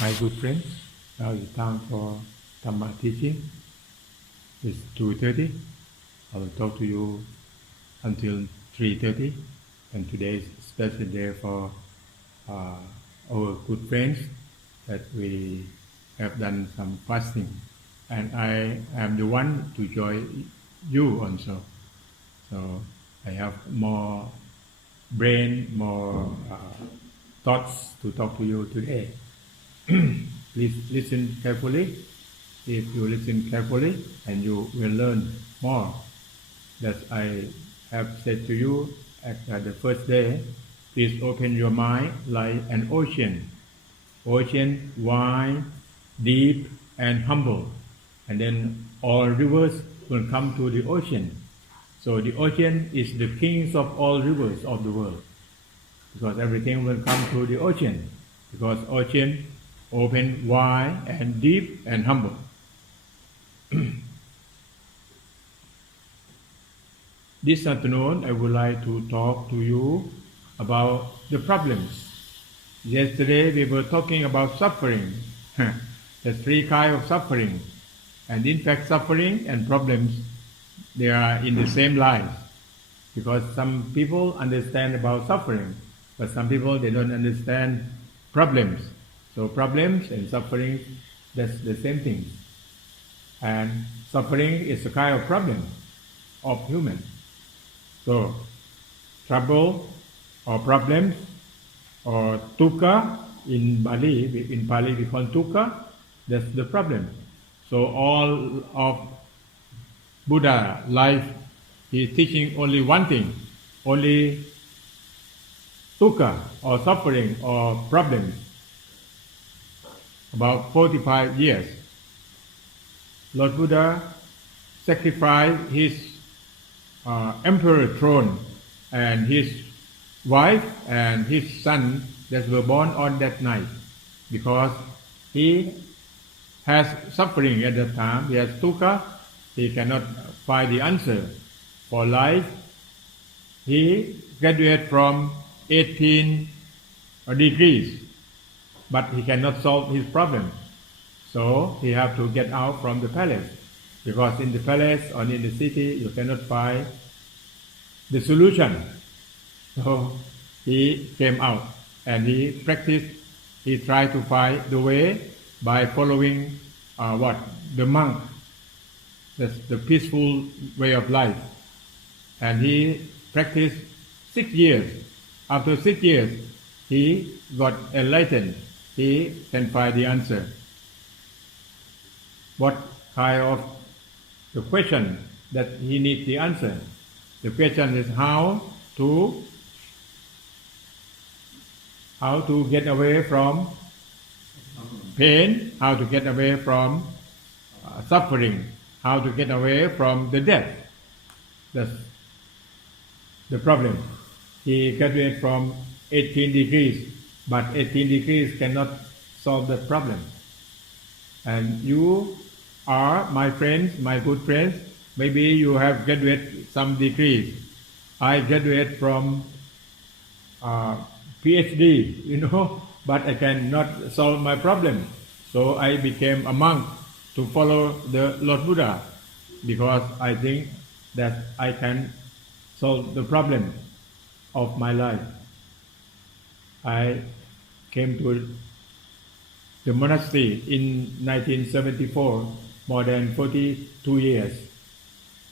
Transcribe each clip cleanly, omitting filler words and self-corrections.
My good friends, now it's time for Dhamma teaching. It's 2:30. I will talk to you until 3:30, and today is a special day for our good friends that we have done some fasting, and I am the one to join you also. So I have more brain, more thoughts to talk to you today. Please listen carefully. If you listen carefully, and you will learn more. That I have said to you at the first day, please open your mind like an ocean. Ocean wide, deep, and humble. And then all rivers will come to the ocean. So the ocean is the king of all rivers of the world. Because everything will come to the ocean. Because ocean open, wide, and deep, and humble. This afternoon, I would like to talk to you about the problems. Yesterday, we were talking about suffering. The three kinds of suffering. And in fact, suffering and problems, they are in the same line. Because some people understand about suffering, but some people, they don't understand problems. So problems and suffering, that's the same thing. And suffering is a kind of problem of human. So trouble or problems or dukkha in Bali we call dukkha, that's the problem. So all of Buddha life, he is teaching only one thing, only dukkha or suffering or problems. About 45 years, Lord Buddha sacrificed his emperor throne and his wife and his son that were born on that night, because he has suffering at that time, he has dukkha, he cannot find the answer for life. He graduated from 18 degrees, but he cannot solve his problem. So he have to get out from the palace, because in the palace or in the city you cannot find the solution. So he came out and he practiced, he tried to find the way by following the monk. That's the peaceful way of life. And he practiced 6 years. After 6 years, he got enlightened. He can find the answer. What kind of the question that he needs the answer? The question is how to get away from pain, how to get away from suffering, how to get away from the death. That's the problem. He graduated from 18 degrees, but 18 degrees cannot solve the problem. And you are my friends, my good friends. Maybe you have graduated some degrees. I graduated from PhD, but I cannot solve my problem. So I became a monk to follow the Lord Buddha, because I think that I can solve the problem of my life. I came to the monastery in 1974, more than 42 years.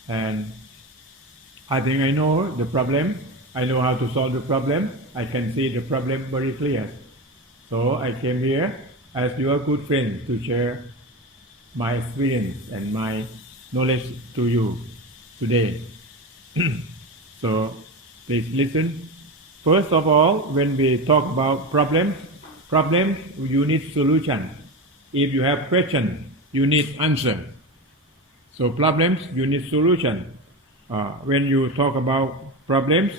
And I think I know the problem. I know how to solve the problem. I can see the problem very clear. So I came here as your good friend to share my experience and my knowledge to you today. So please listen. First of all, when we talk about problems, you need solution. If you have question, you need answer. So problems, you need solution. When you talk about problems,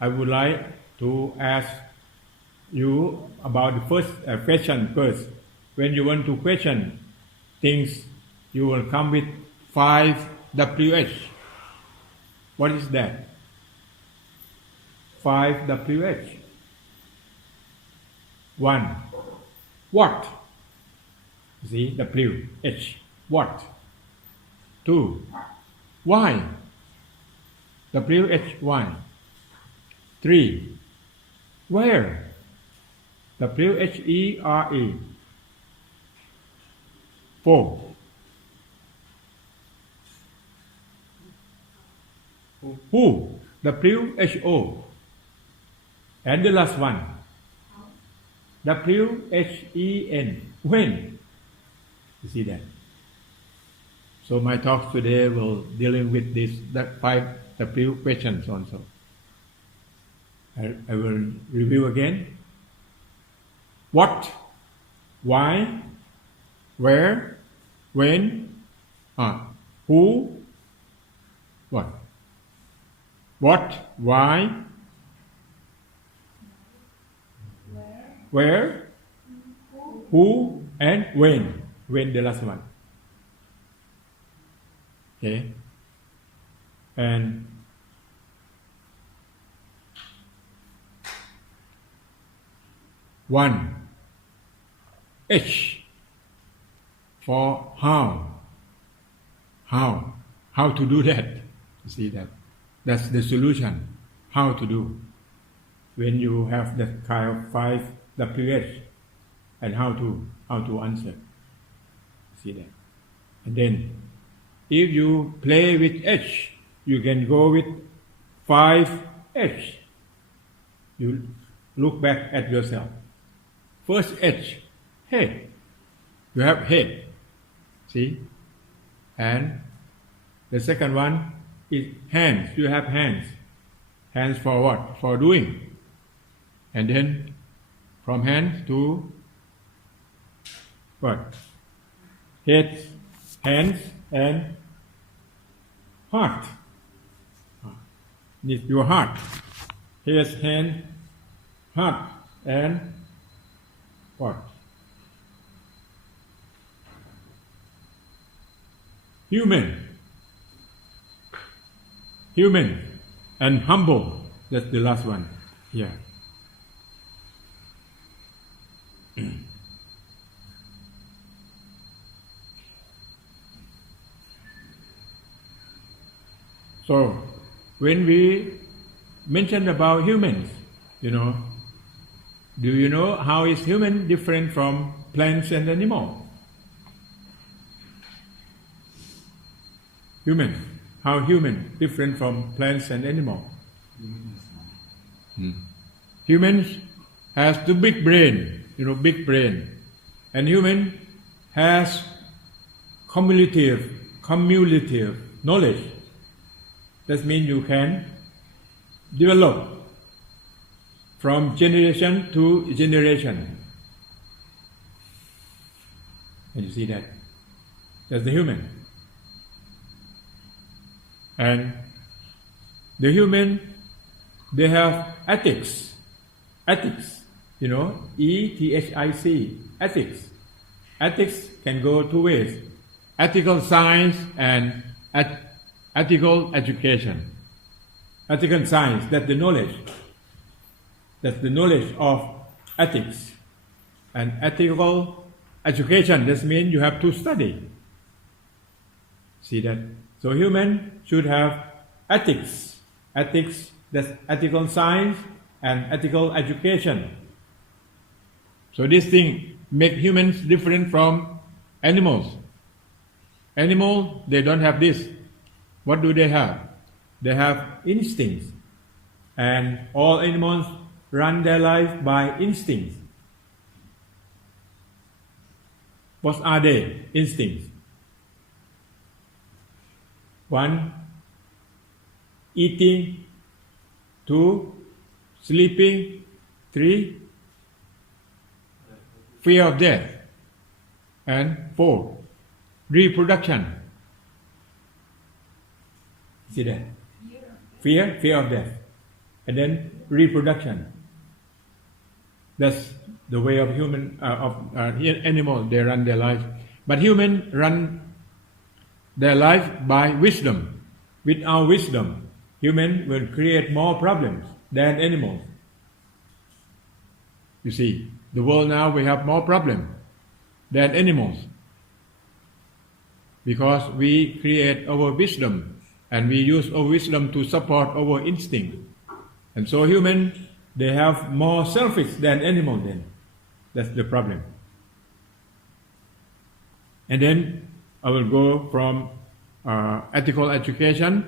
I would like to ask you about the first question first. When you want to question things, you will come with 5 WH. What is that? 5 WH. 1. What? See, W, H, what? 2, why? W, H, Y. 3, where? W, H, E, R, E. 4, who? W, H, O. And the last one, W, H, E, N. When? You see that? So my talk today will dealing with that 5 W questions also. I will review again. What, why, where, when, who, what? What, why, where, who, and when. When the last one. Okay. And one, H, for how. How to do that. You see that? That's the solution. How to do. When you have that kind of 5 WH, and how to answer. See that? And then, if you play with H, you can go with 5H. You look back at yourself. First H, head. You have head. See? And the second one is hands. You have hands. Hands for what? For doing. And then, from hands to what? Head, hands, and heart. It's your heart. Here's hand, heart, and what? Human, and humble. That's the last one. Yeah. So, when we mention about humans, do you know how is human different from plants and animals? How human different from plants and animals? Humans has the big brain, big brain. And human has cumulative knowledge. That means you can develop from generation to generation. Can you see that? That's the human. And the human, they have ethics. E-T-H-I-C, ethics. Ethics can go 2 ways. Ethical science and ethical education. Ethical science, that's the knowledge. That's the knowledge of ethics. And ethical education, that means you have to study. See that? So human should have ethics. Ethics, that's ethical science and ethical education. So this thing make humans different from animals. Animals, they don't have this. What do they have? They have instincts. And all animals run their life by instincts. What are they? Instincts. 1, eating. 2, sleeping. 3, fear of death. And 4, reproduction. See that? Fear of death. And then reproduction. That's the way of animal, they run their life. But human run their life by wisdom. Without wisdom, human will create more problems than animals. You see, the world now we have more problems than animals. because we create our wisdom and we use our wisdom to support our instinct. And so human, they have more selfish than animal then. That's the problem. And then I will go from ethical education.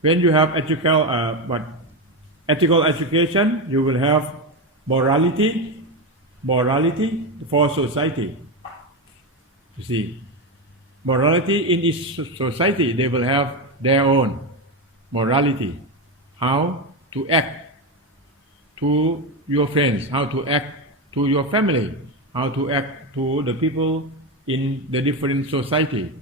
When you have ethical education, you will have morality for society. You see, morality in each society, they will have their own morality. How to act to your friends, how to act to your family, how to act to the people in the different society.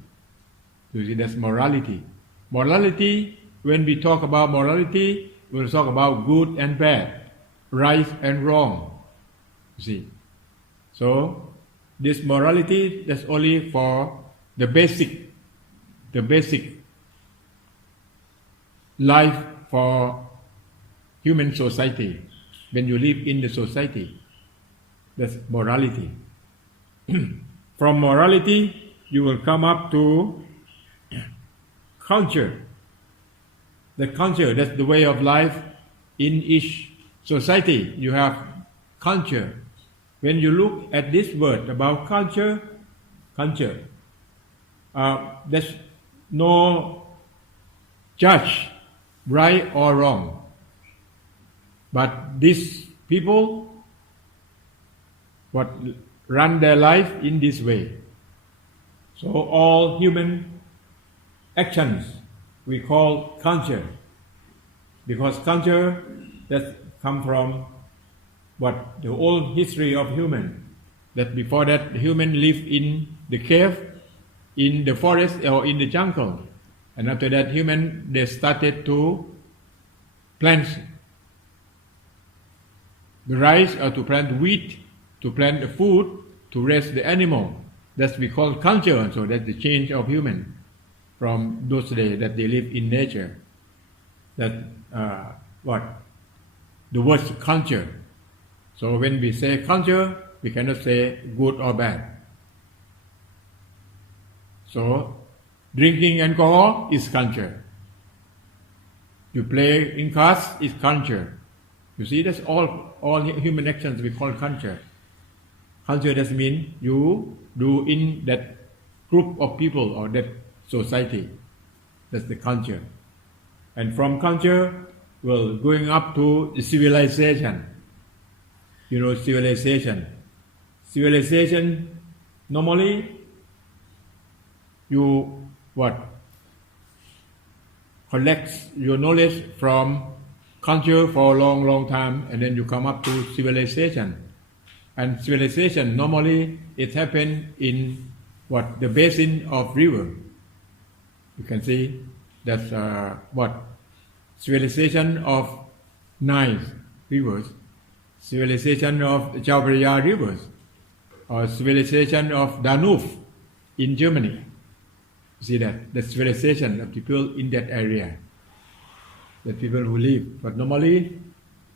You see, that's morality. Morality, when we talk about morality, we'll talk about good and bad, right and wrong. You see. So, this morality, that's only for the basic life for human society. When you live in the society, that's morality. From morality, you will come up to culture. The culture, that's the way of life in each society. You have culture. When you look at this word about culture, there's no judge right or wrong. But these people run their life in this way. So all human actions we call culture, because culture that come from the old history of human. That before that, the human lived in the cave, in the forest or in the jungle, and after that, human they started to plant the rice or to plant wheat, to plant the food, to raise the animal. That's we call culture. So that's the change of human from those days that they live in nature. That the word culture. So when we say culture, we cannot say good or bad. So drinking alcohol is culture. You play in cards is culture. You see, that's all human actions we call culture. Culture doesn't mean you do in that group of people or that society. That's the culture. And from culture, well, going up to civilization. You know, civilization. Civilization, normally, you collect your knowledge from culture for a long time, and then you come up to civilization. And civilization, normally, it happens in the basin of river. You can see that's civilization of Nile rivers, civilization of Chao Phraya rivers, or civilization of Danube in Germany. You see that? The civilization of people in that area, the people who live. But normally,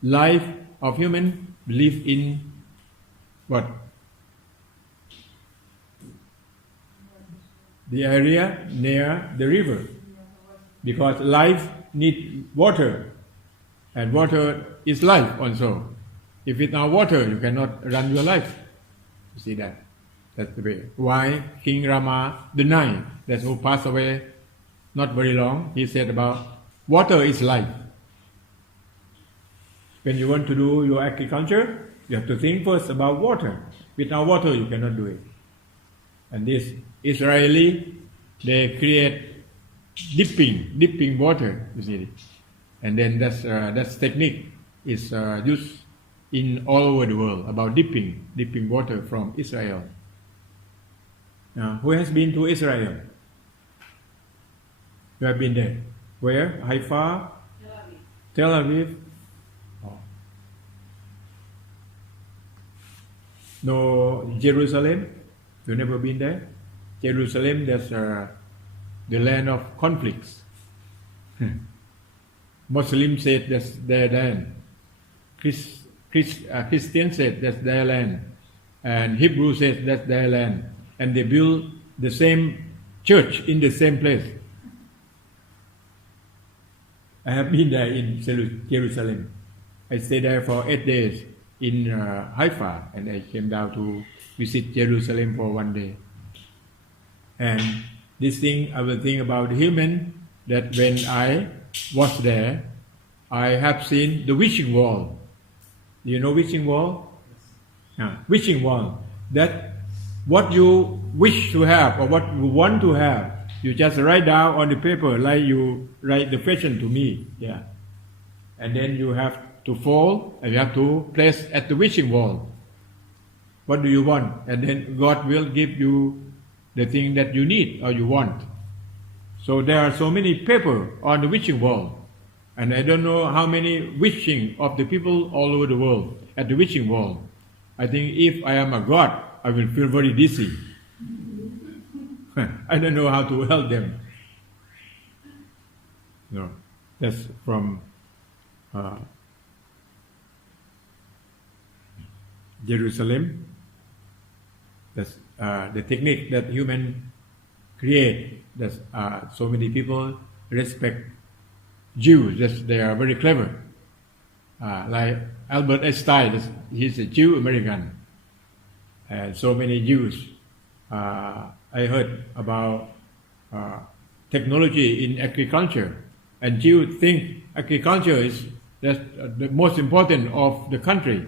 life of human live in the area near the river, because life needs water, and water is life also. If without water, you cannot run your life. You see that? That's the way. Why King Rama the Ninth, that's who passed away not very long, he said about water is life. When you want to do your agriculture, you have to think first about water. Without water, you cannot do it. And this Israeli, they create dipping water. You see, and then that's technique is used in all over the world about dipping water from Israel. Now, who has been to Israel? You have been there. Where? Haifa? Tel Aviv? Oh. No, Jerusalem? You never been there? Jerusalem, that's the land of conflicts. Muslims said that's their land. Christians said that's their land. And Hebrew said that's their land. And they build the same church in the same place. I have been there in Jerusalem. I stayed there for 8 days in Haifa, and I came down to visit Jerusalem for 1 day. And this thing, I will think about human, that when I was there, I have seen the wishing wall. You know wishing wall? Wishing wall. That what you wish to have or what you want to have, you just write down on the paper like you write the question to me. Yeah. And then you have to fold and you have to place at the wishing wall. What do you want? And then God will give you the thing that you need or you want. So there are so many paper on the wishing wall. And I don't know how many wishing of the people all over the world at the wishing wall. I think if I am a God, I will feel very dizzy. I don't know how to help them. No, that's from Jerusalem. That's the technique that human create. That's so many people respect Jews. They are very clever. Like Albert Einstein, he's a Jew American. And so many Jews. I heard about technology in agriculture, and Jews think agriculture is the most important of the country,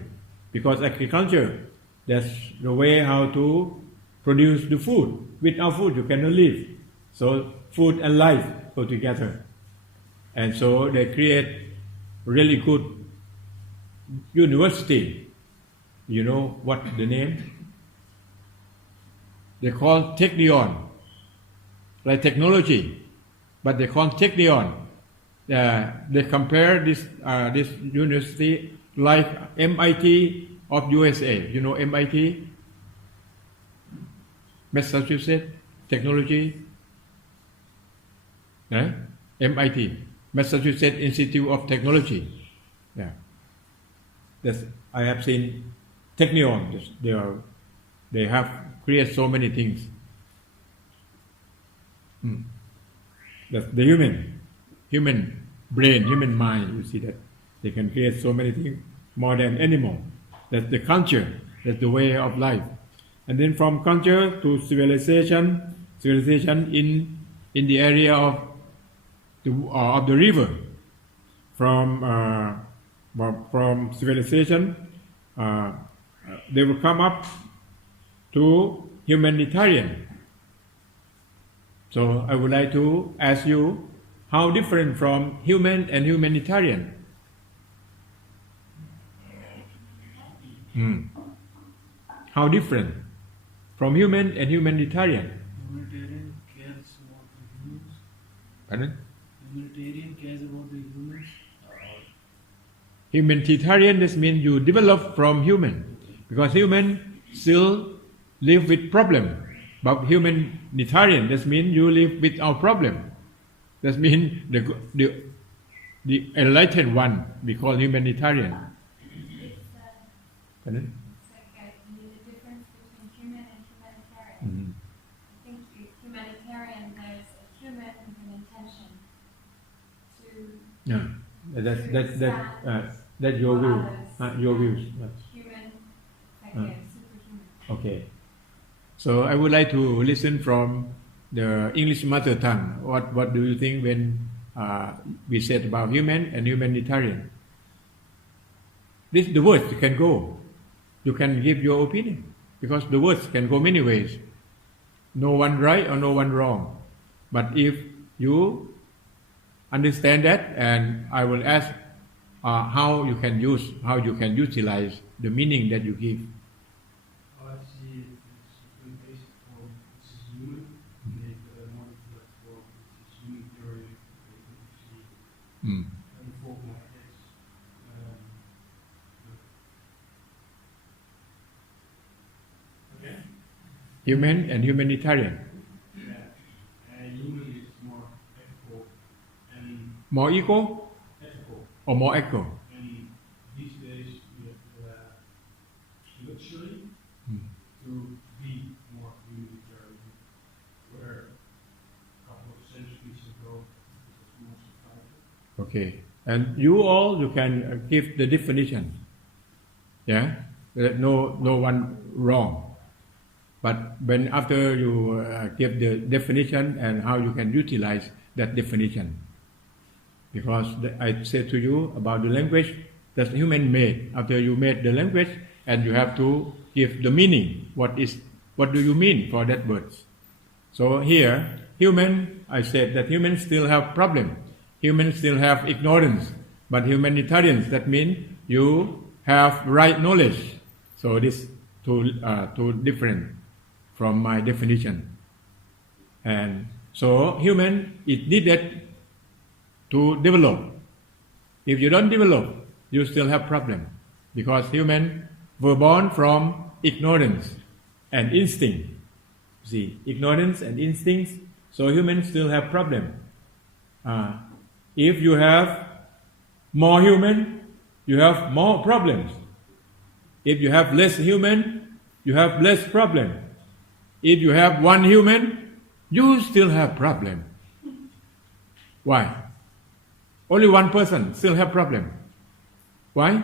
because agriculture, that's the way how to produce the food. Without food you cannot live. So food and life go together. And so they create really good university. You know what the name? They call Technion, like technology, but they call Technion. They compare this university like MIT of USA. You know MIT, Massachusetts Technology, MIT, Massachusetts Institute of Technology. Yeah, I have seen Technion. They have create so many things. That's the human brain, human mind. You see that they can create so many things more than animal. That's the culture. That's the way of life. And then from culture to civilization in the area of the river. From civilization, they will come up to humanitarian. So I would like to ask you, how different from human and humanitarian? How different from human and humanitarian? Humanitarian cares about the humans. Pardon? Humanitarian cares about the humans. Humanitarian, this means you develop from human, because human still live with problem, but humanitarian, that means you live without problem. That means the enlightened one we call humanitarian. It's like the difference between human and humanitarian. I think humanitarian, there's a human with an intention to That's your view. Your views. Human, superhuman. Okay. So I would like to listen from the English mother tongue. What do you think when we said about human and humanitarian? The words can go. You can give your opinion, because the words can go many ways. No one right or no one wrong. But if you understand that, and I will ask how you can utilize the meaning that you give. I see it's basic form, this is human, and the molecular form, this is humanitarian, and the form like this. Okay? Human and humanitarian. Yeah. Human is more ethical and More equal ethical. or more echo? And these days we have luxury to be more humanitarian, where Okay. And you all, you can give the definition. Yeah? No one wrong. But when after you give the definition and how you can utilize that definition. Because I said to you about the language, that's human made. After you made the language, and you have to give the meaning. What do you mean for that words? So here, human, I said that humans still have problem. Humans still have ignorance. But humanitarians, that means you have right knowledge. So this two different from my definition. And so human is needed to develop. If you don't develop, you still have problem. Because humans were born from ignorance and instinct. See, ignorance and instincts, so humans still have problem. If you have more human, you have more problems. If you have less human, you have less problem. If you have one human, you still have problem. Why? Only one person still have problem. Why?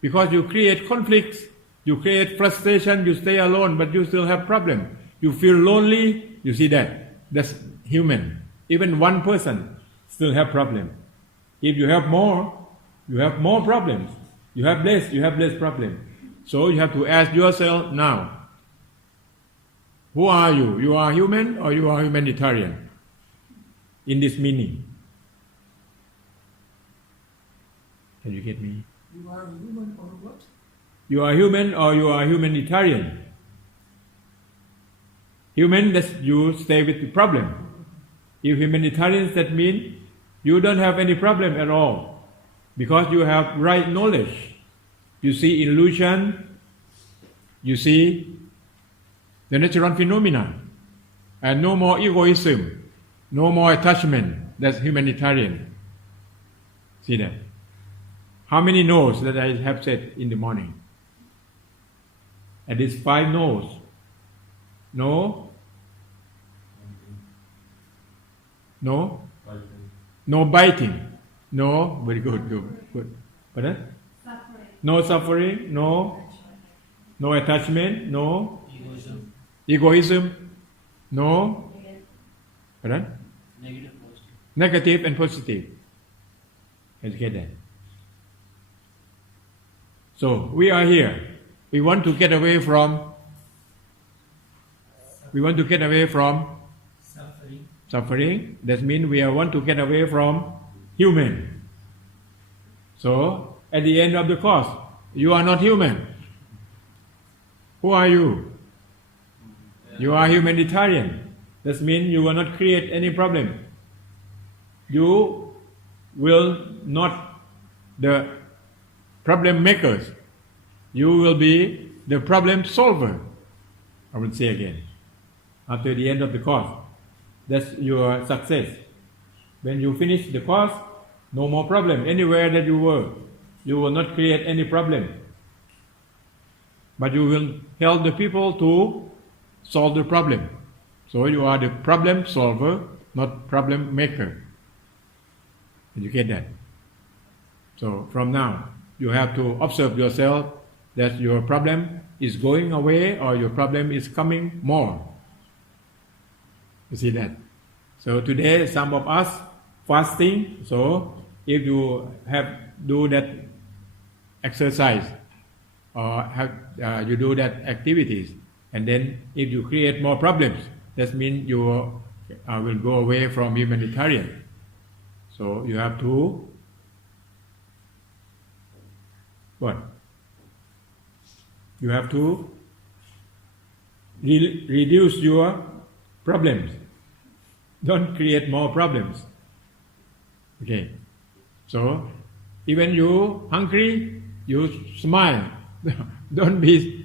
Because you create conflicts, you create frustration, you stay alone, but you still have problem. You feel lonely, you see that. That's human. Even one person still have problem. If you have more problems. You have less problem. So you have to ask yourself now, who are you? You are human or you are humanitarian? In this meaning. Can you get me? You are human or what? You are human or you are humanitarian? Human, that you stay with the problem. If humanitarians, that means you don't have any problem at all. Because you have right knowledge. You see illusion, you see the natural phenomena, and no more egoism, no more attachment. That's humanitarian. See that? How many no's that I have said in the morning? At least 5 no's. No? No? No biting. No? Very good. Pardon? Suffering. No suffering. No attachment. No egoism. No. Pardon? Negative and positive. Can you get that? So we are here. We want to get away from suffering. That means we want to get away from human. So at the end of the course, you are not human. Who are you? You are humanitarian. That means you will not create any problem. You will not the problem makers. You will be the problem solver. I will say again. After the end of the course, that's your success. When you finish the course, no more problem. Anywhere that you were, you will not create any problem. But you will help the people to solve the problem. So you are the problem solver, not problem maker. Did you get that? So from now, you have to observe yourself that your problem is going away or your problem is coming more. You see that? So today, some of us fasting. So if you do that exercise or you do that activities, and then if you create more problems, that means you will go away from humanitarian. So you have to what? You have to reduce your problems. Don't create more problems. Okay. So even you hungry, you smile. Don't be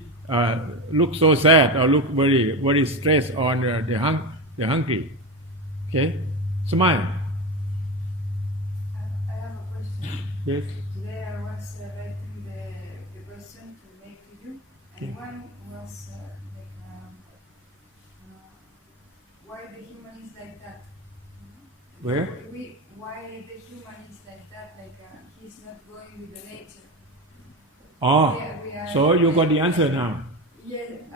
look so sad or look very stressed on the hungry. Okay. Smile. I have a question. Yes. Today I was writing the question to make to you, and Okay. one was why the human is like that. Where? Why the human is like that, like he's not going with the nature. Oh, We are so you got the answer now. Yeah, a bit,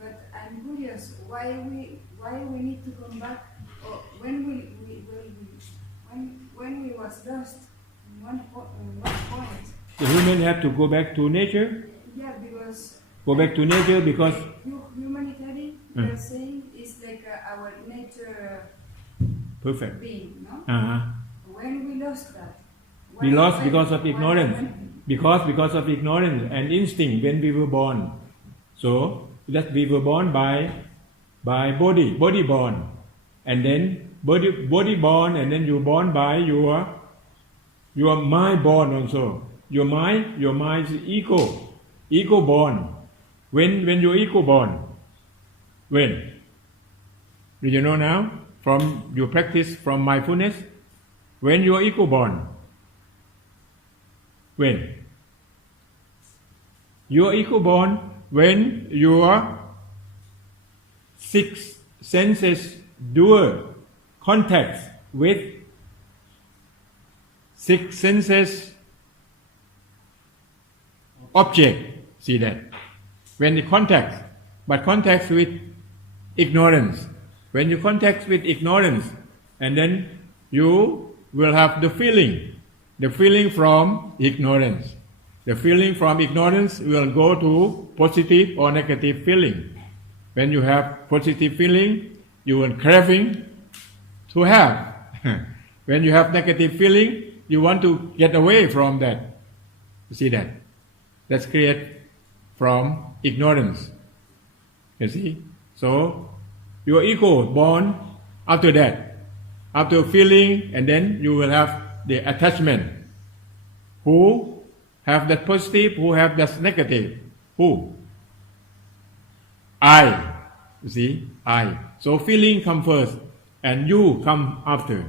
but I'm curious why we need to come back, or when we was lost in one point. The human have to go back to nature. Yeah, because Go back to nature because humanitarian, we are saying, is like our nature perfect. being, no? Uh-huh. When we lost that, We lost because of ignorance. Because of ignorance and instinct when we were born. So that we were born by body born, and then body born, and then you born by your mind born also. Your mind is ego born. When your ego born? When? Do you know now? From your practice from mindfulness, when your ego born? When? Your ego born when your six senses do contact with six senses object. See that? When it contacts, but contacts with ignorance. When you contact with ignorance, and then you will have the feeling from ignorance. The feeling from ignorance will go to positive or negative feeling. When you have positive feeling, you will craving to have. When you have negative feeling, you want to get away from that. You see that? That's created from ignorance. You see? So, your ego born after that. After feeling, and then you will have the attachment. Who have that positive, who have that negative? Who? I. You see? I. So feeling come first, and you come after.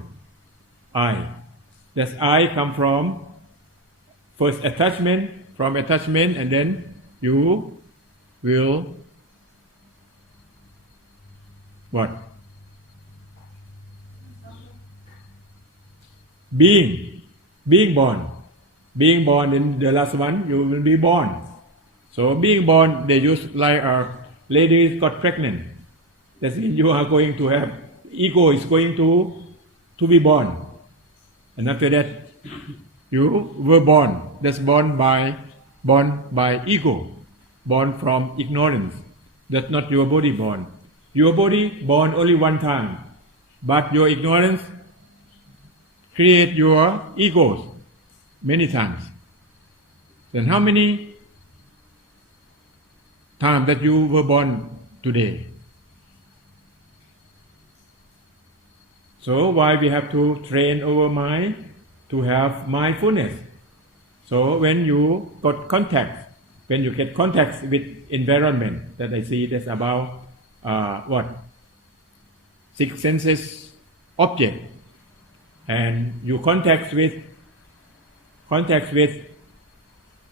I. That's I come from first attachment, and then you will what? Being born. Being born, in the last one, you will be born. So being born, they use like a lady got pregnant. That means you are going to have, ego is going to be born. And after that, you were born. That's born by ego. Born from ignorance. That's not your body born. Your body born only one time. But your ignorance create your egos many times. Then how many times that you were born today? So why we have to train our mind to have mindfulness? So when you got contact, when you get contact with environment, that I see that's about what? Six senses object, and you contact with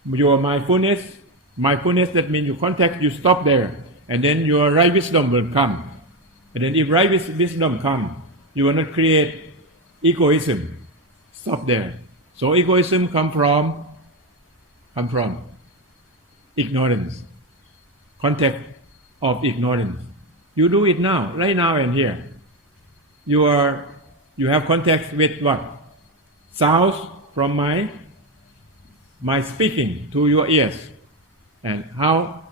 your mindfulness. Mindfulness, that means you contact, you stop there, and then your right wisdom will come. And then if right wisdom come, you will not create egoism. Stop there. So egoism come from ignorance. Contact of ignorance. You do it now, right now and here. You have contact with what? Sounds from my speaking to your ears. And how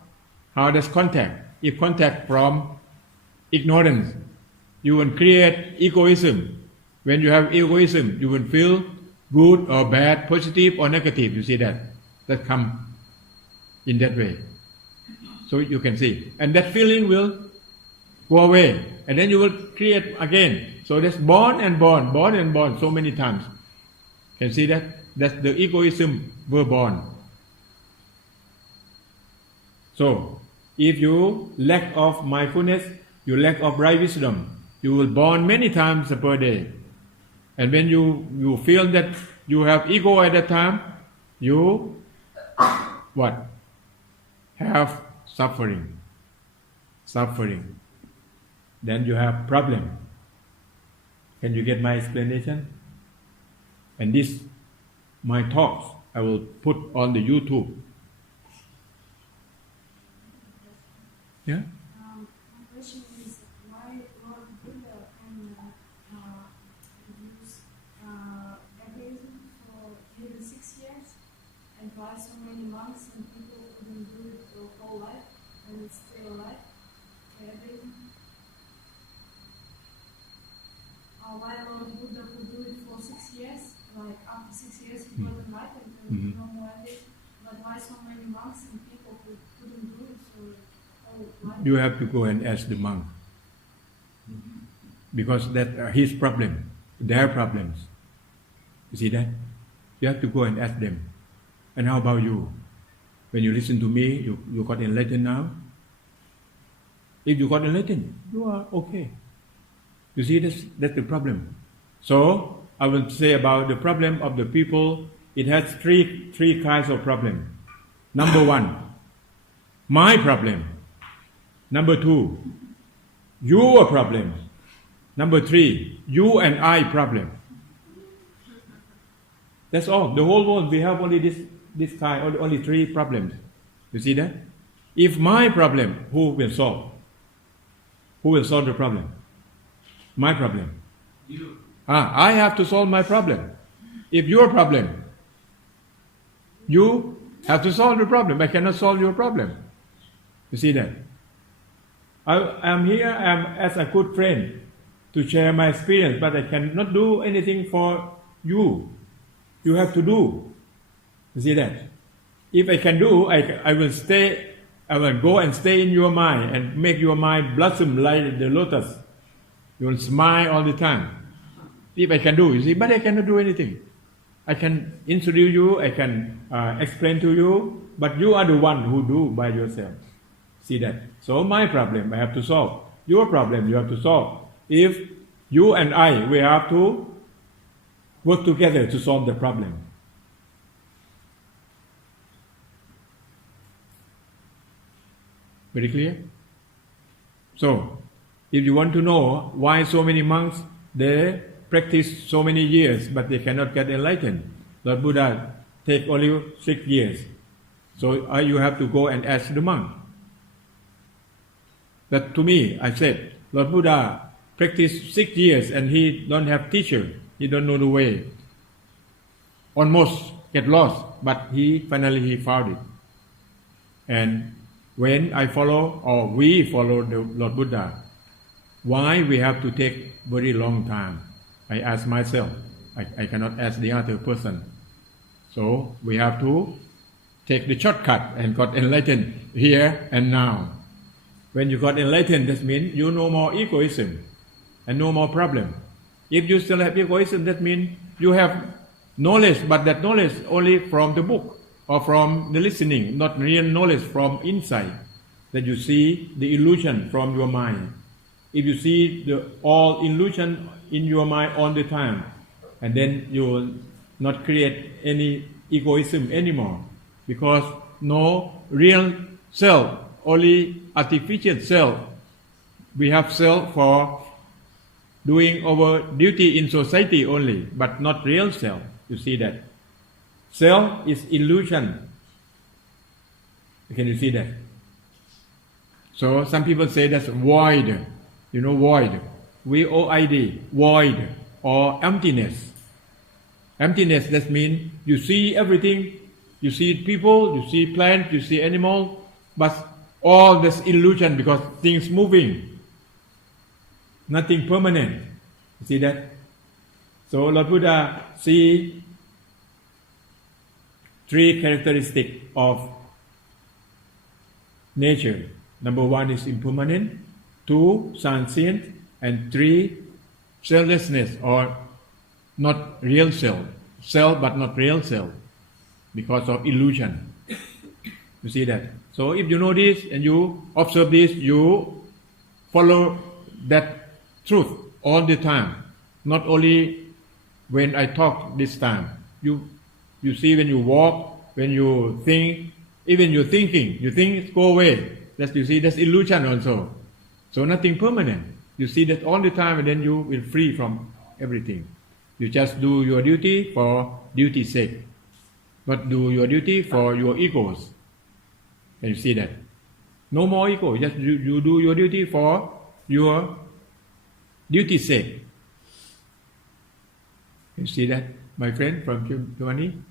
does contact? If contact from ignorance, you will create egoism. When you have egoism, you will feel good or bad, positive or negative. You see that? That come in that way. So you can see. And that feeling will go away. And then you will create again. So that's born and born so many times. Can see that? That's the egoism were born. So, if you lack of mindfulness, you lack of right wisdom, you will born many times per day. And when you feel that you have ego at that time, you what? Have suffering. Then you have problem. Can you get my explanation? And this my talks I will put on the YouTube. Yeah? My question is why Lord Buddha can use Buddhism for even 6 years, and why so many monks and people couldn't do it their whole life and stay alive? Buddhism. Why Lord Buddha could do it for 6 years, like after 6 years he got enlightened and no more Buddhism, but why so many monks and people couldn't do it for whole life? You have to go and ask the monk. Because that's his problem, their problems. You see that? You have to go and ask them. And how about you? When you listen to me, you got enlightened now? If you got enlightened, you are okay. You see, that's the problem. So, I will say about the problem of the people, it has three kinds of problem. Number 1, my problem. Number 2, your problem. Number 3, you and I problem. That's all. The whole world, we have only this kind, only 3 problems. You see that? If my problem, who will solve? Who will solve the problem? My problem. You. I have to solve my problem. If your problem, you have to solve the problem. I cannot solve your problem. You see that? I am here as a good friend to share my experience, but I cannot do anything for you. You have to do. You see that? If I can do, I will stay. I will go and stay in your mind and make your mind blossom like the lotus. You will smile all the time. If I can do, you see, but I cannot do anything. I can introduce you, I can explain to you, but you are the one who do by yourself. See that? So my problem I have to solve. Your problem you have to solve. If you and I, we have to work together to solve the problem. Very clear? So, if you want to know why so many monks, they practice so many years, but they cannot get enlightened. Lord Buddha take only 6 years. So you have to go and ask the monk. That to me, I said, Lord Buddha practiced 6 years and he don't have teacher. He don't know the way. Almost get lost, but finally he found it. And when I follow, or we follow the Lord Buddha, why we have to take very long time? I ask myself. I cannot ask the other person. So we have to take the shortcut and got enlightened here and now. When you got enlightened, that means you no more egoism and no more problem. If you still have egoism, that means you have knowledge, but that knowledge only from the book or from the listening, not real knowledge from inside. That you see the illusion from your mind. If you see all illusion in your mind all the time, and then you will not create any egoism anymore, because no real self, only artificial self. We have self for doing our duty in society only, but not real self. You see that? Self is illusion. Can you see that? So some people say that's void. You know void. V-O-I-D. Void or emptiness. Emptiness, that means you see everything. You see people, you see plants, you see animals, but all this illusion because things moving. Nothing permanent. You see that? So Lord Buddha see 3 characteristics of nature. Number 1 is impermanent, 2 transient, and 3 selflessness or not real self. Self but not real self because of illusion. You see that? So if you know this and you observe this, you follow that truth all the time. Not only when I talk this time. You see when you walk, when you think, even you're thinking, you think go away. You see that's illusion also. So nothing permanent. You see that all the time and then you will free from everything. You just do your duty for duty's sake. not do your duty for your egos. Can you see that? No more ego, just you do your duty for your duty's sake. You see that, my friend from Germany?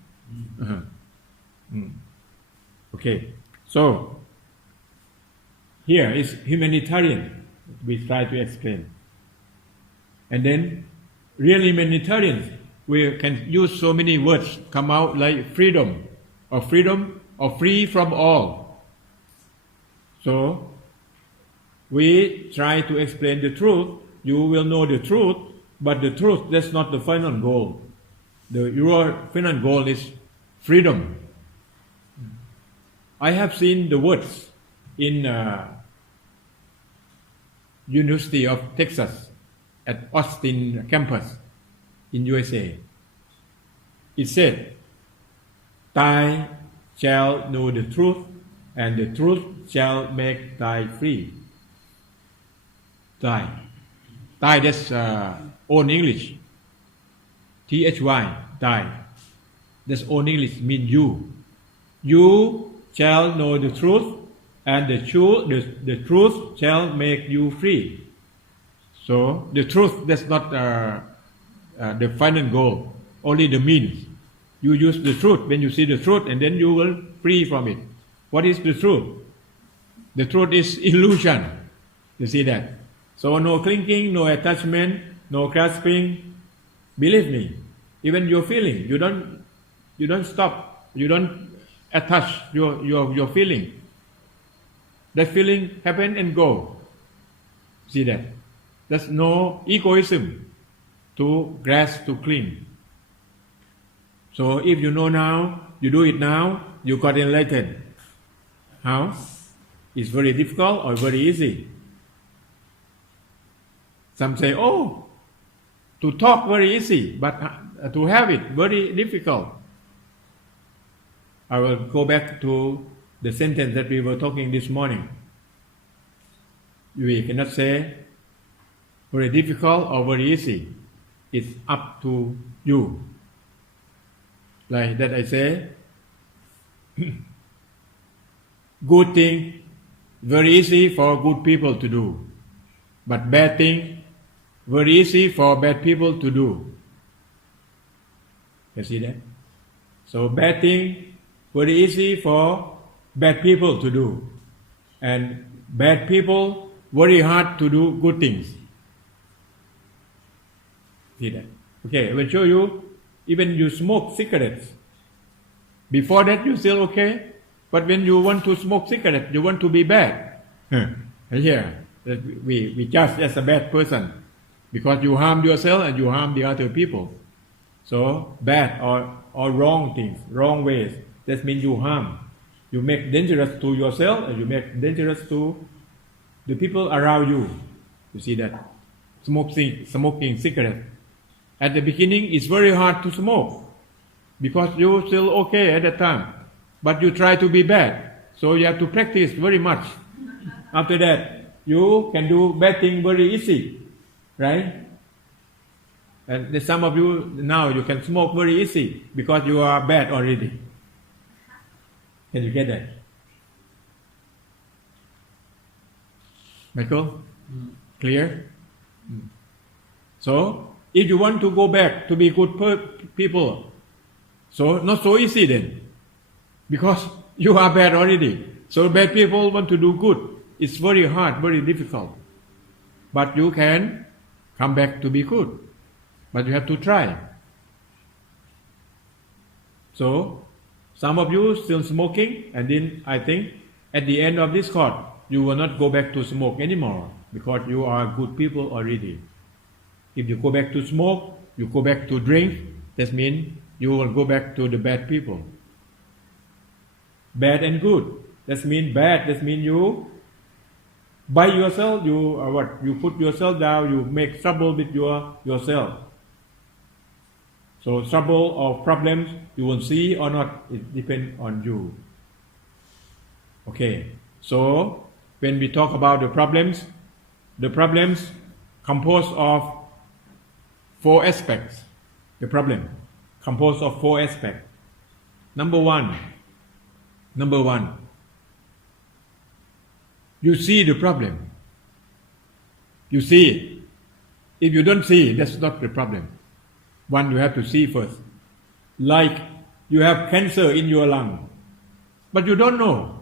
Okay, so here is humanitarian, we try to explain. And then real humanitarians, we can use so many words come out like freedom or free from all. So we try to explain the truth. You will know the truth, but the truth, that's not the final goal. Your final goal is freedom. I have seen the words in University of Texas at Austin campus in USA. It said, "Thou shall know the truth, and the truth shall make thee free." Thou, that's old English. Thy, thou. That's old English, mean you. You shall know the truth, and the truth shall make you free. So the truth, that's not the final goal, only the means. You use the truth when you see the truth, and then you will free from it. What is the truth? The truth is illusion. You see that? So no clinging, no attachment, no grasping. Believe me, even your feeling, you don't stop, you don't attach your feeling. That feeling happen and go. See that? There's no egoism to grasp, to cling. So if you know now, you do it now, you got enlightened. How? It's very difficult or very easy. Some say, oh, to talk very easy, but to have it very difficult. I will go back to the sentence that we were talking this morning. We cannot say very difficult or very easy. It's up to you. Like that I say, good thing, very easy for good people to do. But bad thing, very easy for bad people to do. You see that? So bad thing, very easy for bad people to do. And bad people, very hard to do good things. See that? Okay, I will show you. Even you smoke cigarettes. Before that you still okay, but when you want to smoke cigarette, you want to be bad. Here, we judge as a bad person because you harm yourself and you harm the other people. So bad or wrong things, wrong ways. That means you harm. You make dangerous to yourself and you make dangerous to the people around you. You see that? Smoking cigarette. At the beginning, it's very hard to smoke because you're still okay at that time. But you try to be bad. So you have to practice very much. After that, you can do bad thing very easy. Right? And some of you now, you can smoke very easy because you are bad already. Can you get that? Michael? Clear? So, if you want to go back to be good people, so not so easy then. Because you are bad already. So bad people want to do good. It's very hard, very difficult. But you can come back to be good. But you have to try. So, some of you still smoking, and then I think at the end of this course, you will not go back to smoke anymore because you are good people already. If you go back to smoke, you go back to drink, that means you will go back to the bad people. Bad and good. That means bad. That means you by yourself. You put yourself down. You make trouble with yourself. So trouble or problems you will see or not. It depends on you. Okay. So when we talk about the problems composed of 4 aspects. The problem composed of 4 aspects. Number one, you see the problem. You see it. If you don't see, that's not the problem. One, you have to see first. Like you have cancer in your lung, but you don't know.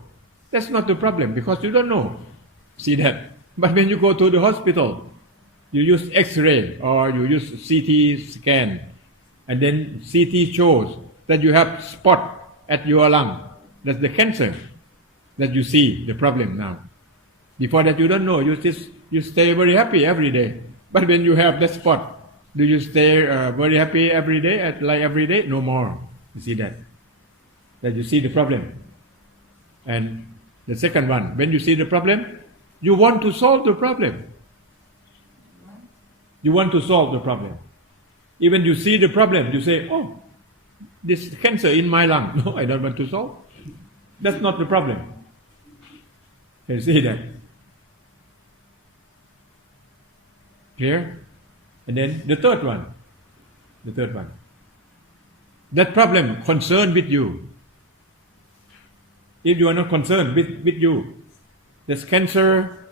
That's not the problem because you don't know. See that? But when you go to the hospital, you use X-ray or you use CT scan, and then CT shows that you have spot at your lung. That's the cancer that you see the problem now. Before that, you don't know. You stay very happy every day. But when you have that spot, do you stay very happy every day, like every day? No more. You see that? That you see the problem. And the second one, when you see the problem, you want to solve the problem. You want to solve the problem. Even you see the problem, you say, oh, this cancer in my lung. No, I don't want to solve. That's not the problem. Can you see that? Clear? And then the third one. That problem concerned with you. If you are not concerned with you, there's cancer,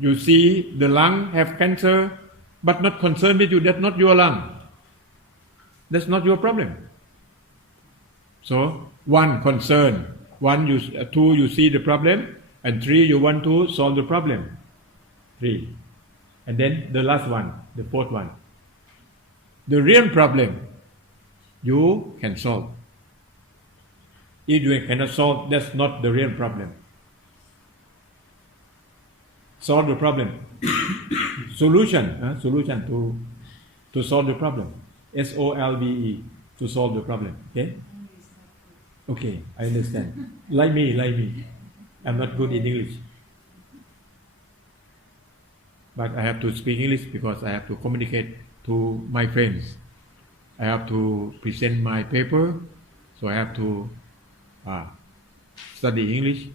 you see the lung have cancer, but not concerned with you, that's not your lung. That's not your problem. So, one, concern. Two, you see the problem. And three, you want to solve the problem. Three. And then the last one, the fourth one. The real problem, you can solve. If you cannot solve, that's not the real problem. Solve the problem. Solution to solve the problem. SOLVE, to solve the problem. Okay? Okay, I understand. Like me. I'm not good in English. But I have to speak English because I have to communicate to my friends. I have to present my paper, so I have to study English.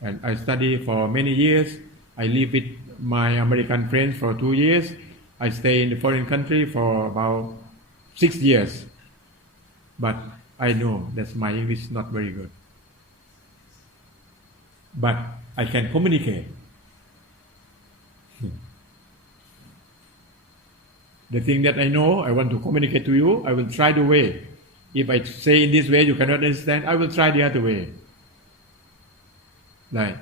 And I study for many years. I live with my American friends for 2 years. I stay in the foreign country for about 6 years. But I know that my English is not very good. But I can communicate. The thing that I know, I want to communicate to you, I will try the way. If I say in this way you cannot understand, I will try the other way. Like,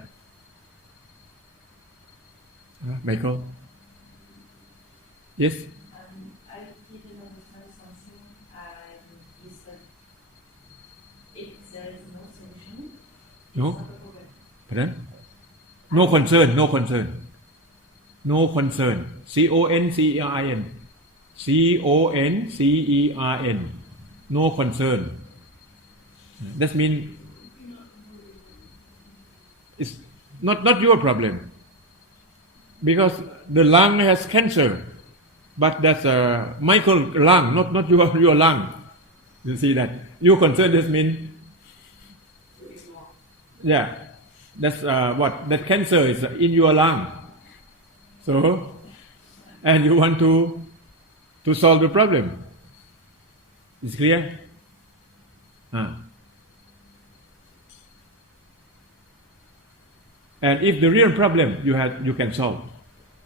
Michael? Yes? I didn't understand something. Is that if there is no solution, No? it's not a problem. Pardon? No concern. No concern. CONCERN. CONCERN. No concern. That means it's not your problem. Because the lung has cancer. But that's Michael lung, not your lung. You see that? Your concern just means, yeah, that's that cancer is in your lung. So, and you want to solve the problem. Is clear? And if the real problem you can solve.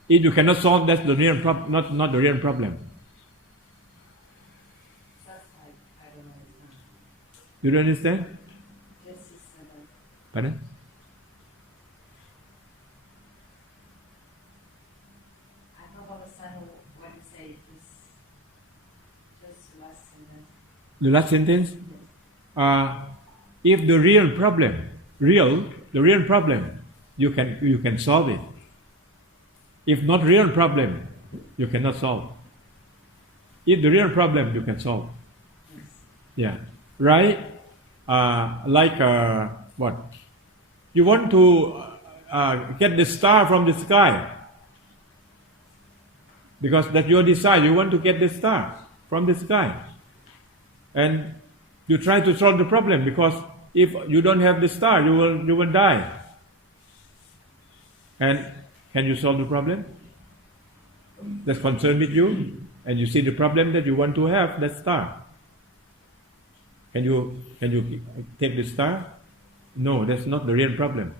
If you cannot solve, that's the real not the real problem. That's why I don't understand. You don't understand? Yes, it's about. Pardon? I don't understand what you say. Just the last sentence. The last sentence? If the real problem, you can solve it. If not real problem, you cannot solve. If the real problem, you can solve. Yeah. Right? Like what? You want to get the star from the sky. Because that's your desire. You want to get the star from the sky. And you try to solve the problem because if you don't have the star, you will die. And can you solve the problem that's concerned with you? And you see the problem that you want to have, that star. Can you take the star? No, that's not the real problem.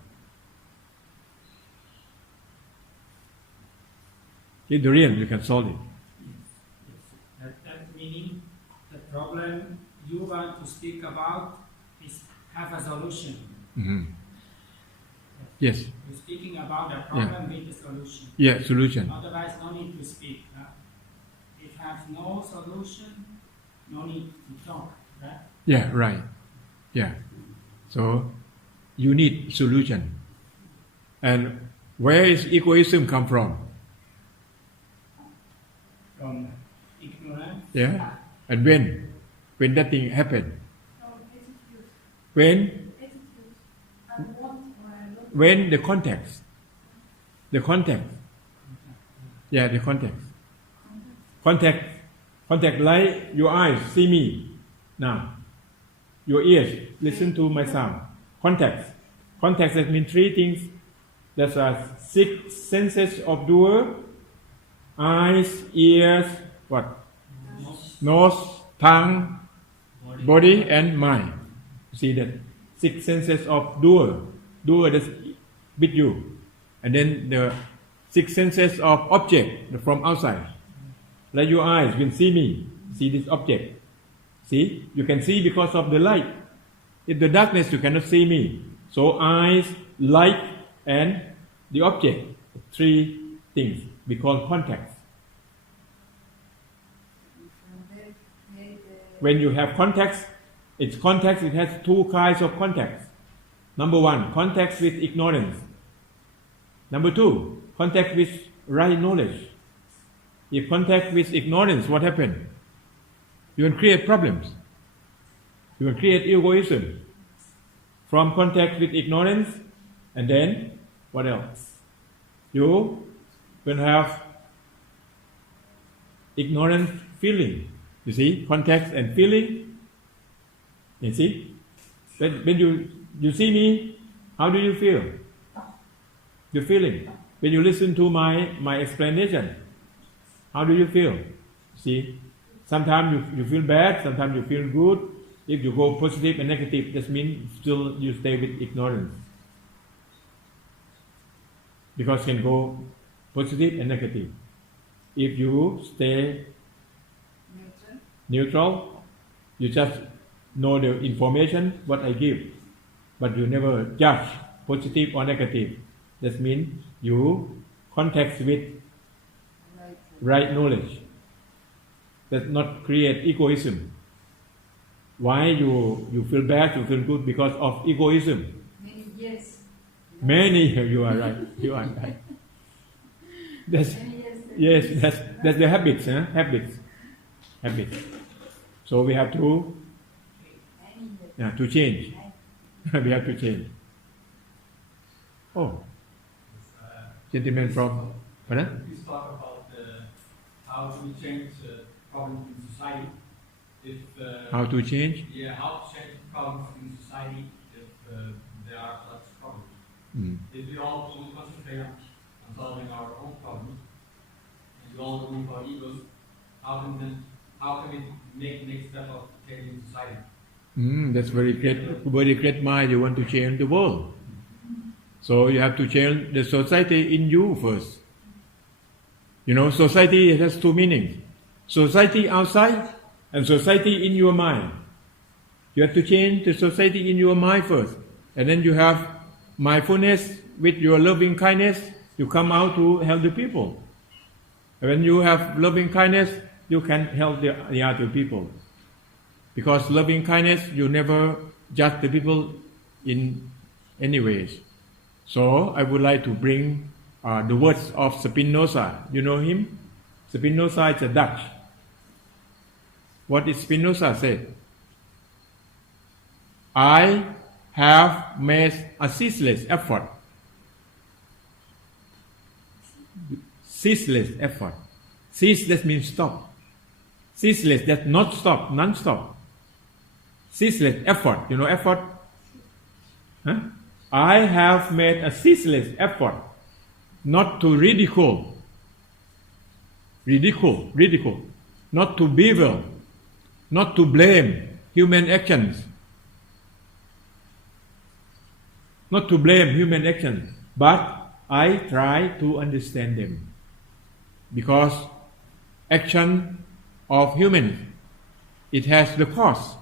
If the real, you can solve it. That meaning the problem you want to speak about is have a solution. Mm-hmm. Yes. You're speaking about the problem with the solution. Yeah, solution. Otherwise, no need to speak. If have no solution, no need to talk. Right? Yeah, right. Yeah. So you need solution. And where is egoism come from? From ignorance. Yeah. And when that thing happened? Attitude. When? Attitude. I want or I don't. When the context. The context. Yeah, the context. Contact like your eyes see me now. Your ears listen to my sound. Context. Context that means three things. That's 6 senses of doer. Eyes, ears, what? Nose, tongue, body and mind. See that? 6 senses of doer. Doer that's with you. And then the 6 senses of object from outside. Like your eyes, you can see me, see this object. See? You can see because of the light. In the darkness, you cannot see me. So eyes, light, and the object. 3 things we call context. When you have context, it has 2 kinds of context. Number 1, context with ignorance. Number 2, contact with right knowledge. If contact with ignorance, what happens? You will create problems. You will create egoism. From contact with ignorance, and then what else? You will have ignorant feeling. You see, context and feeling. You see, when you see me, how do you feel? The feeling. When you listen to my explanation, how do you feel? See, sometimes you feel bad, sometimes you feel good. If you go positive and negative, that means still you stay with ignorance. Because you can go positive and negative. If you stay neutral, you just know the information what I give, but you never judge positive or negative. That means you contact with right knowledge. That not create egoism. Why you feel bad, you feel good because of egoism. Many, you are right. You are right. That's the habits, huh? Habits. So we have to change. We have to change. Oh, gentleman from Phangan. Please talk about how to change problems in society. How to change? Yeah, how to change problems in society if there are such problems. If we all concentrate on solving our own problems, and we all remove our egos, how can we make the next step of changing society? That's very great mind. You want to change the world. So you have to change the society in you first. You know, society has 2 meanings. Society outside and society in your mind. You have to change the society in your mind first. And then you have mindfulness with your loving kindness. You come out to help the people. And when you have loving kindness, you can help the other people. Because loving kindness, you never judge the people in any ways. So I would like to bring the words of Spinoza. You know him? Spinoza is a Dutch. What did Spinoza say? I have made a ceaseless effort. Ceaseless effort. Ceaseless means stop. Ceaseless, that's not stop, non-stop. Ceaseless effort. You know effort? Huh? I have made a ceaseless effort not to ridicule, not to belittle, not to blame, human actions, not to blame human actions, but I try to understand them. Because action of humans, it has the cause.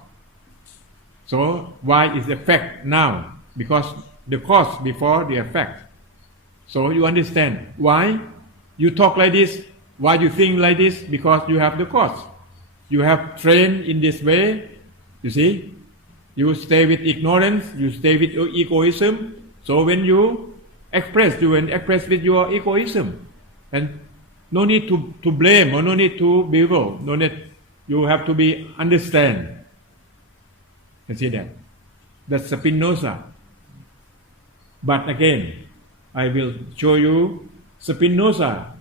So why is the effect now? Because the cause before the effect. So you understand why you talk like this, why you think like this, because you have the cause. You have trained in this way, you see. You stay with ignorance, you stay with your egoism. So when you express with your egoism. And no need to blame or no need to belittle. No need. You have to be understand. You see that? That's Spinoza. But again, I will show you Spinoza.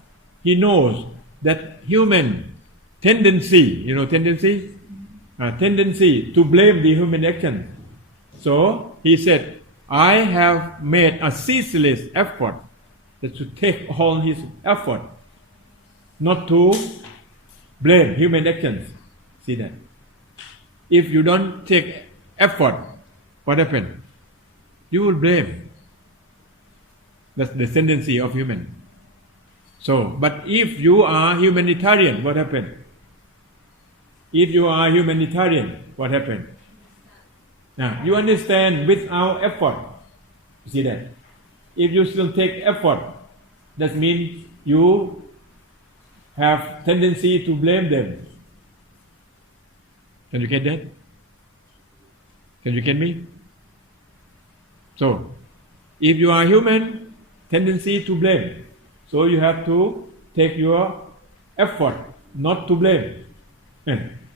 He knows that human tendency, tendency to blame the human action. So he said, I have made a ceaseless effort that to take all his effort not to blame human actions. See that? If you don't take effort, what happens? You will blame. That's the tendency of human. So, but if you are humanitarian, what happens? If you are humanitarian, what happens? Now, you understand without effort. You see that? If you still take effort, that means you have tendency to blame them. Can you get that? Can you get me? So, if you are human, tendency to blame. So you have to take your effort not to blame.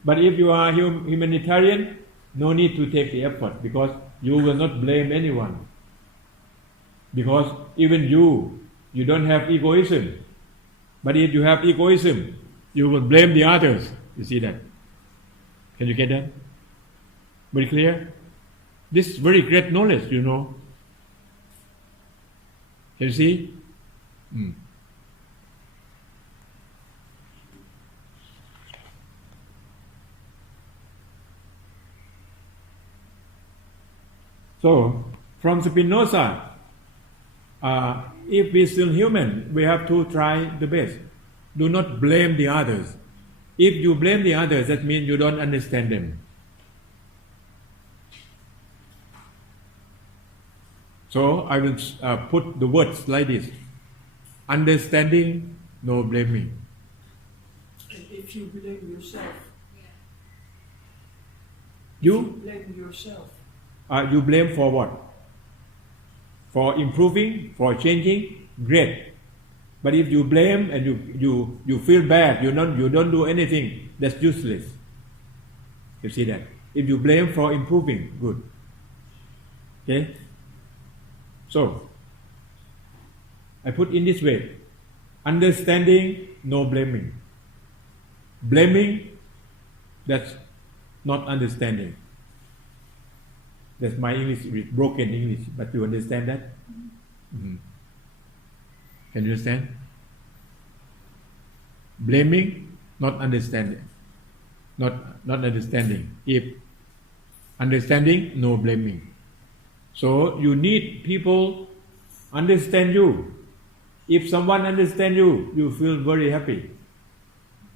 But if you are humanitarian, no need to take the effort because you will not blame anyone. Because even you don't have egoism. But if you have egoism, you will blame the others. You see that? Can you get that? Very clear? This is very great knowledge, you know. Can you see? So, from Spinoza, if we're still human, we have to try the best. Do not blame the others. If you blame the others, that means you don't understand them. So, I will put the words like this. Understanding, no blaming. If you blame yourself, You blame yourself. You blame for what? For improving, for changing, great. But if you blame and you feel bad, you don't do anything, that's useless. You see that? If you blame for improving, good. Okay? So, I put in this way. Understanding, no blaming. Blaming, that's not understanding. That's my English, broken English, but you understand that? Mm-hmm. Can you understand? Blaming, not understanding. Not understanding. If understanding, no blaming. So you need people understand you. If someone understands you, you feel very happy.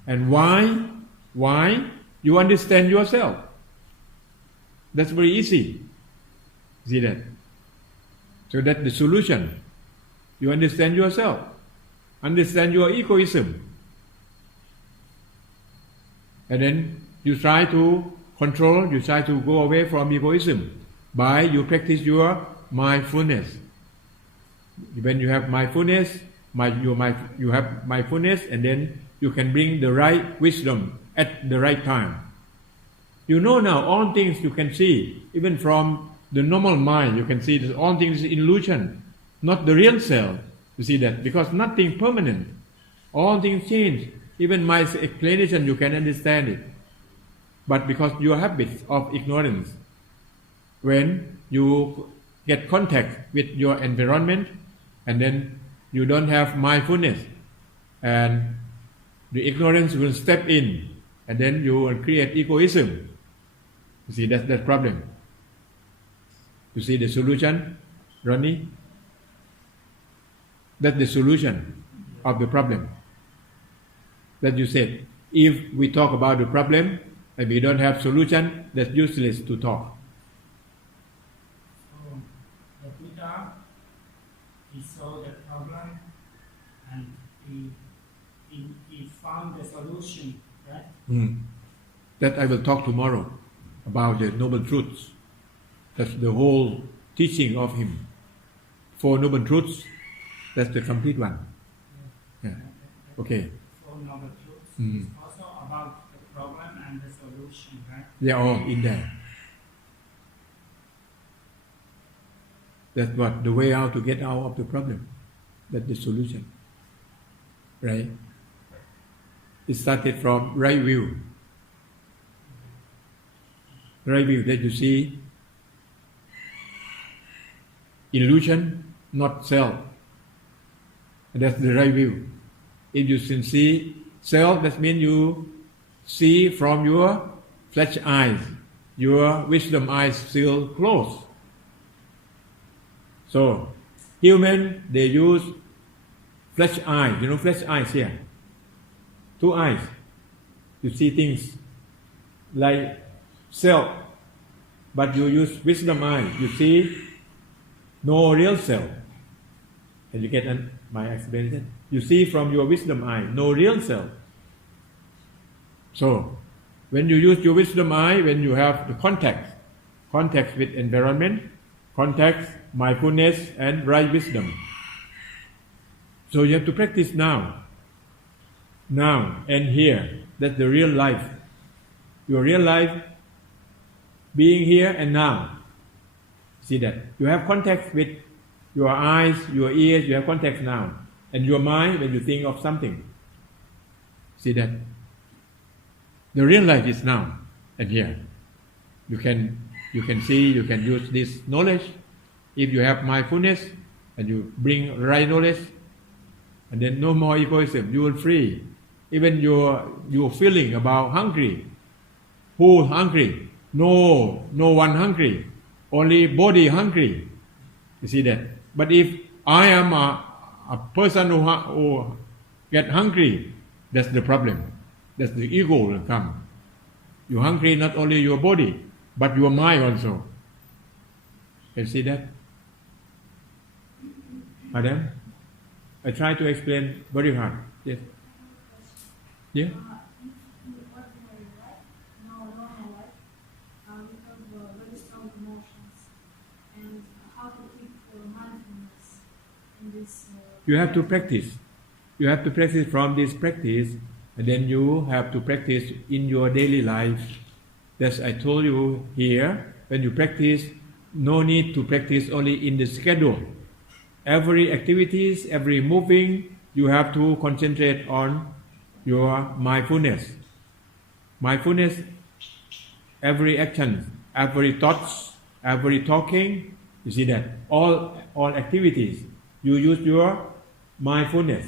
And why? Why? You understand yourself. That's very easy. See that? So that's the solution. You understand yourself. Understand your egoism. And then you try to control, you try to go away from egoism by you practice your mindfulness. When you have mindfulness, you have mindfulness, and then you can bring the right wisdom at the right time. You know now all things you can see, even from the normal mind, you can see that all things is illusion, not the real self. You see that? Because nothing permanent. All things change. Even my explanation, you can understand it. But because your habits of ignorance, when you get contact with your environment, and then you don't have mindfulness, and the ignorance will step in, and then you will create egoism. You see, that's the problem. You see the solution, Ronnie? That's the solution of the problem. That you said, if we talk about the problem and we don't have solution, that's useless to talk. So the Buddha, he saw the problem and he found the solution, right? That I will talk tomorrow about the noble truths. That's the whole teaching of him. 4 noble truths, that's the complete one. Yeah. Okay. Four noble truths is also about the problem and the solution, right? They are all in there. That's what the way out to get out of the problem. That's the solution. Right? It started from right view. Right view that you see illusion, not self. And that's the right view. If you see self, that means you see from your flesh eyes. Your wisdom eyes still closed. So, human, they use flesh eyes. You know flesh eyes here? 2 eyes. You see things like self. But you use wisdom eye. You see no real self. And you get my explanation. You see from your wisdom eye, no real self. So, when you use your wisdom eye, when you have the contact with environment, contact, mindfulness, and right wisdom. So you have to practice now and here. That's the real life. Your real life being here and now. See that? You have contact with your eyes, your ears, you have contact now. And your mind when you think of something. See that? The real life is now and here. You can see, you can use this knowledge. If you have mindfulness and you bring right knowledge, and then no more egoism, you will free. Even your feeling about hungry. Who hungry? No one hungry. Only body hungry. You see that? But if I am a person who get hungry, that's the problem. That's the ego will come. You're hungry not only your body, but your mind also. Can you see that? Madam? I try to explain very hard. Yes. Yeah? In ordinary life, normal life, we have very strong emotions. And how to keep mindfulness in this... You have to practice. You have to practice from this practice, and then you have to practice in your daily life. That's I told you here, when you practice, no need to practice only in the schedule. Every activities, every moving, you have to concentrate on your mindfulness. Mindfulness, every action, every thoughts, every talking, you see that? All activities, you use your mindfulness.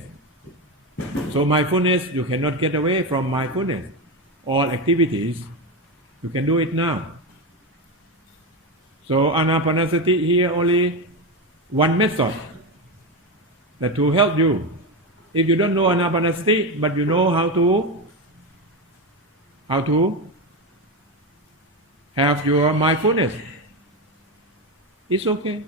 So mindfulness, you cannot get away from mindfulness. All activities, you can do it now. So anapanasati here only one method that to help you. If you don't know anapanasati, but you know how to have your mindfulness, it's okay.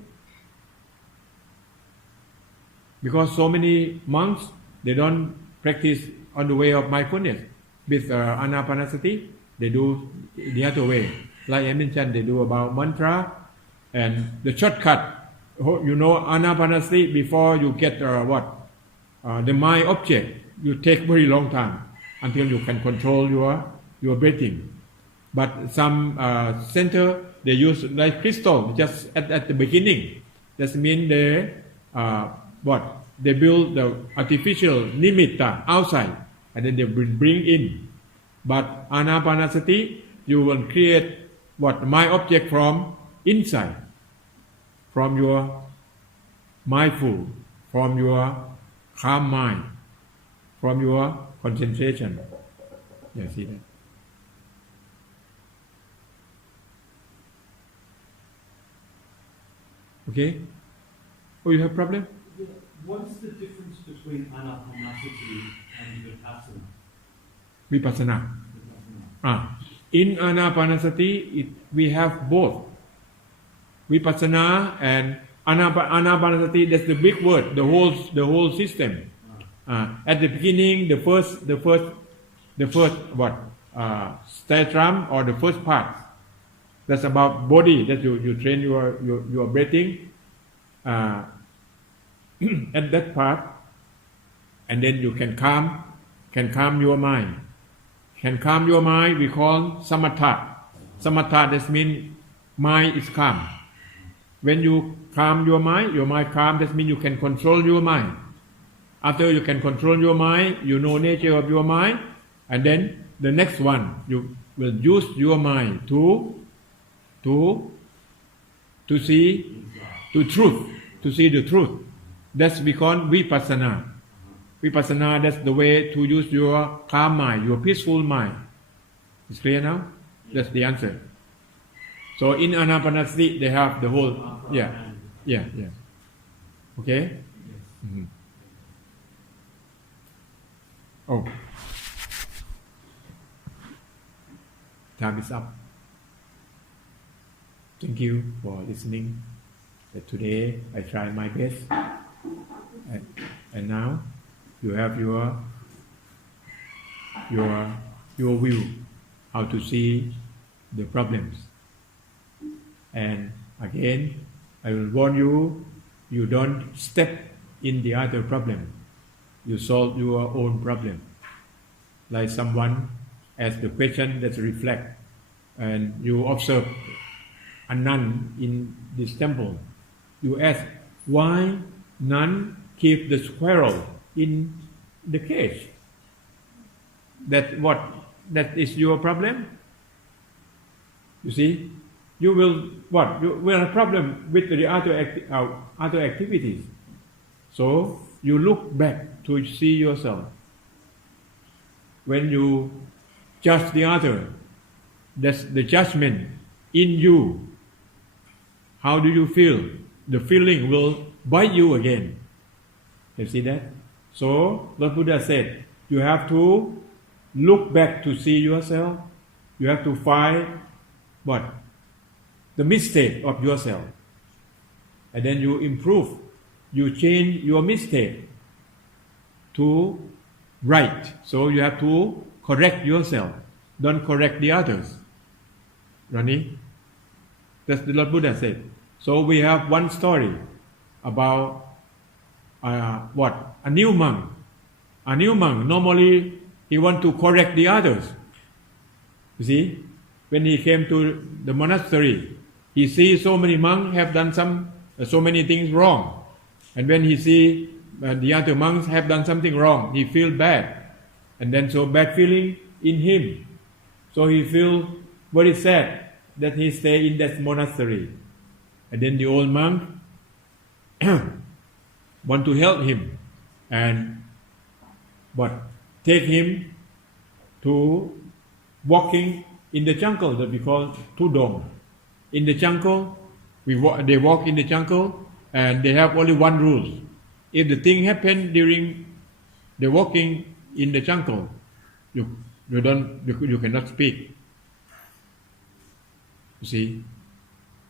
Because so many monks, they don't practice on the way of mindfulness. With anapanasati, they do the other way. Like I mentioned, they do about mantra and the shortcut. You know anapanasati before you get the mind object. You take very long time until you can control your breathing. But some center they use like crystal just at the beginning. That means they they build the artificial nimitta outside and then they bring in. But anapanasati, you will create mind object from inside, from your mindful, from your calm mind, from your concentration. You see that? Okay? Oh, you have problem? What is the difference between anapanasati and vipassana? Vipassana. In anapanasati, we have both. Vipassana and anapanasati, that's the big word, the whole system. At the beginning, the first statram, or the first part, that's about body, that you train your breathing at that part, and then you can calm your mind. Can calm your mind, we call samatha. Samatha, that means mind is calm. When you calm your mind calm, that means you can control your mind. After you can control your mind, you know nature of your mind, and then the next one, you will use your mind to see the truth. That's we call vipassana. Vipassana, that's the way to use your calm mind, your peaceful mind. It's clear now? That's the answer. So in anapanasati, they have the whole, yeah. Okay? Mm-hmm. Oh. Time is up. Thank you for listening. Today I try my best. And now you have your view, how to see the problems. And again, I will warn you, you don't step in the other problem. You solve your own problem. Like someone asks the question that reflect, and you observe a nun in this temple. You ask, why nun keep the squirrel in the cage? That is your problem? You see? You will have a problem with the other activities. So you look back to see yourself. When you judge the other, that's the judgment in you. How do you feel? The feeling will bite you again. You see that? So Lord Buddha said, you have to look back to see yourself. You have to find the mistake of yourself. And then you improve. You change your mistake to right. So you have to correct yourself. Don't correct the others. Rani? That's the Lord Buddha said. So we have one story about a new monk. A new monk, normally he want to correct the others. You see? When he came to the monastery, he sees so many monks have done so many things wrong. And when he see the other monks have done something wrong, he feel bad. And then so bad feeling in him. So he feel very sad that he stay in that monastery. And then the old monk want to help him and take him to walking in the jungle that we call Tudong. In the jungle, they walk in the jungle and they have only one rule. If the thing happen during the walking in the jungle, you cannot speak. You see?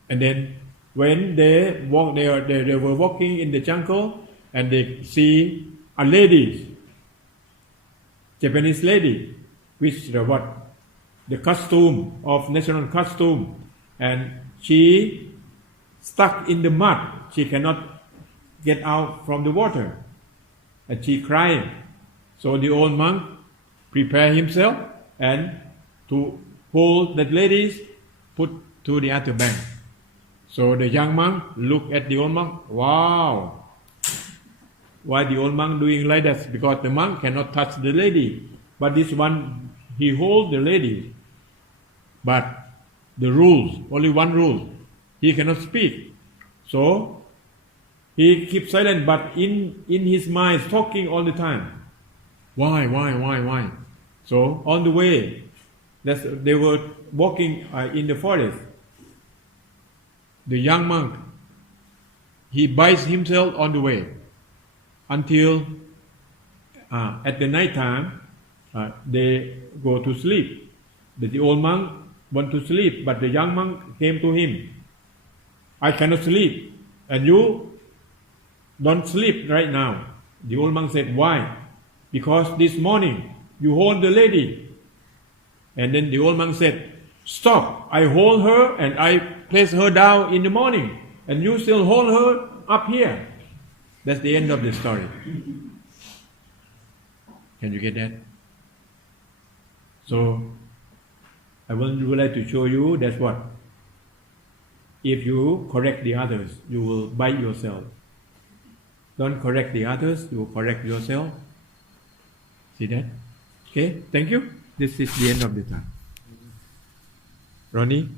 And then when they were walking in the jungle and they see a lady, Japanese lady, which the costume of national costume, and she stuck in the mud. She cannot get out from the water, and she crying. So the old monk prepare himself and to hold that lady, put to the other bank. So the young monk look at the old monk. Wow! Why the old monk doing like that? Because the monk cannot touch the lady, but this one he hold the lady. But the rules, only one rule, he cannot speak. So he keeps silent, but in his mind talking all the time. Why? So on the way, they were walking in the forest. The young monk he bites himself on the way until at the night time they go to sleep. The old monk want to sleep, but the young monk came to him. I cannot sleep, and you don't sleep right now. The old monk said, why? Because this morning you hold the lady. And then the old monk said, stop, I hold her and I place her down in the morning, and you still hold her up here. That's the end of the story. Can you get that? So, I would like to show you that's what. If you correct the others, you will bite yourself. Don't correct the others, you will correct yourself. See that? Okay, thank you. This is the end of the time. Ronnie?